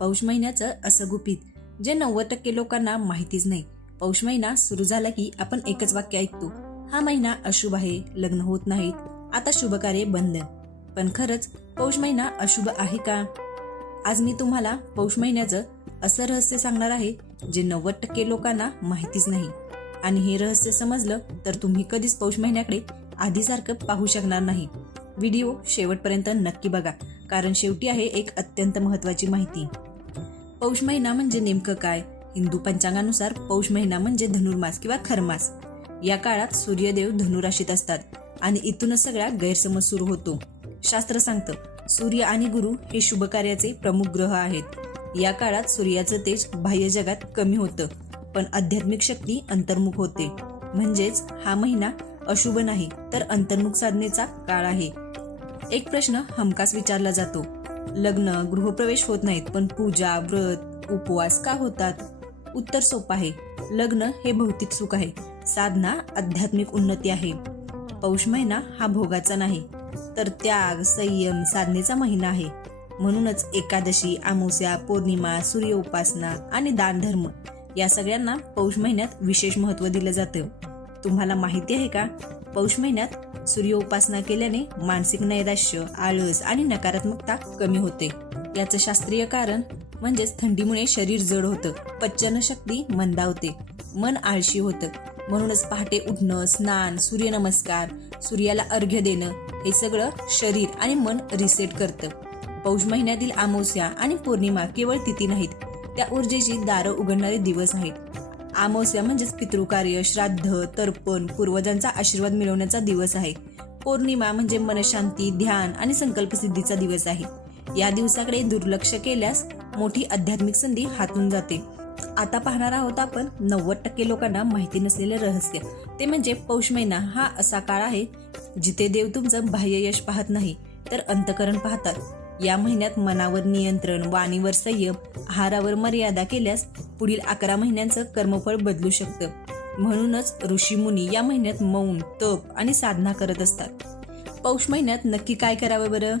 पौष महिन्याचं असं गुपित जे नव्वद टक्के लोकांना माहितीच नाही. पौष महिना सुरू झाला की आपण एकच वाक्य ऐकतो. हा महिना अशुभ आहे लग्न होत नाहीत आता शुभ कार्य बंद पण खरंच पौष महिना अशुभ आहे का? आज मी तुम्हाला पौष महिन्याचं असं रहस्य सांगणार आहे जे नव्वद टक्के लोकांना माहितीच नाही. आणि हे रहस्य समजलं तर तुम्ही कधीच पौष महिन्याकडे आधीसारखं पाहू शकणार नाही. व्हिडिओ शेवटपर्यंत नक्की बघा कारण शेवटी आहे एक अत्यंत महत्वाची माहिती. पौष महिना म्हणजे नेमकं काय? हिंदू पंचांगानुसार पौष महिना म्हणजे धनुर्मास किंवा खरमास. या काळात सूर्यदेव धनुराशीत असतात आणि इथूनच सगळा गैरसमज सुरू होतो. शास्त्र सांगतं सूर्य आणि गुरु हे शुभ कार्याचे प्रमुख ग्रह आहेत. या काळात सूर्याचं तेज बाह्य जगात कमी होतं पण आध्यात्मिक शक्ती अंतर्मुख होते. म्हणजेच हा महिना अशुभ नाही तर अंतर्मुख साधनेचा काळ आहे. एक प्रश्न हमखास विचारला जातो लग्न गृहप्रवेश होत नाहीत पण पूजा व्रत उपवास का होतात? उत्तर सोपं आहे. लग्न हे भौतिक सुख आहे. साधना आध्यात्मिक उन्नती आहे. पौष महिना हा भोगाचा नाही तर त्याग संयम साधनेचा महिना आहे. म्हणूनच एकादशी आमोस्या पौर्णिमा सूर्य उपासना आणि दानधर्म या सगळ्यांना पौष महिन्यात विशेष महत्त्व दिलं जातं. तुम्हाला माहिती आहे का? पौष महिन्यात सूर्य उपासना केल्याने मानसिक नैराश्य आळस आणि नकारात्मकता कमी होते. याचं शास्त्रीय कारण म्हणजेच थंडीमुळे शरीर जड होतं पचन शक्ती मंदावते मन आळशी होतं. म्हणूनच पहाटे उठणं स्नान सूर्यनमस्कार सूर्याला अर्घ्य देणं हे सगळं शरीर आणि मन रिसेट करतं. पौष महिन्यातील अमावस्या आणि पौर्णिमा केवळ तिथी नाहीत त्या ऊर्जेची दारं उघडणारे दिवस आहेत. अमावस्या म्हणजेच पितृकार्य श्राद्ध तर्पण पूर्वजांचा आशीर्वाद मिळवण्याचा दिवस आहे. पौर्णिमा म्हणजे मनशांती ध्यान आणि संकल्पसिद्धीचा दिवस आहे. या दिवसाकडे दुर्लक्ष केल्यास मोठी आध्यात्मिक संधी हातून जाते. आता पाहणार आहोत आपण नव्वद टक्के लोकांना माहिती नसलेले रहस्य. ते म्हणजे पौष महिना हा असा काळ आहे जिथे देव तुमचं बाह्य यश पाहत नाही तर अंतकरण पाहतात. या महिन्यात मनावर नियंत्रण वाणीवर संयम आहारावर मर्यादा केल्यास पुढील अकरा महिन्यांचं कर्मफळ बदलू शकतं. म्हणूनच ऋषीमुनी या महिन्यात मौन तप आणि साधना करत असतात. पौष महिन्यात नक्की काय करावं बरं?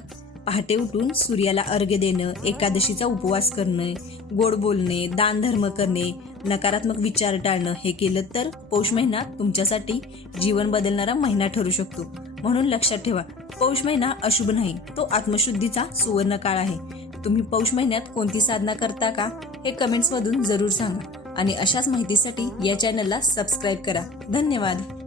पहाटे उठून सूर्याला अर्घ्य देणं एकादशीचा उपवास करणे गोड बोलणे दानधर्म करणे नकारात्मक विचार टाळणं हे केलं तर पौष महिना तुमच्यासाठी जीवन बदलणारा महिना ठरू शकतो. म्हणून लक्षात ठेवा पौष महिना अशुभ नाही तो आत्मशुद्धीचा सुवर्ण काळ आहे. तुम्ही पौष महिन्यात कोणती साधना करता का? हे कमेंट्समधून जरूर सांगा. आणि अशाच माहितीसाठी या चॅनलला सबस्क्राईब करा. धन्यवाद.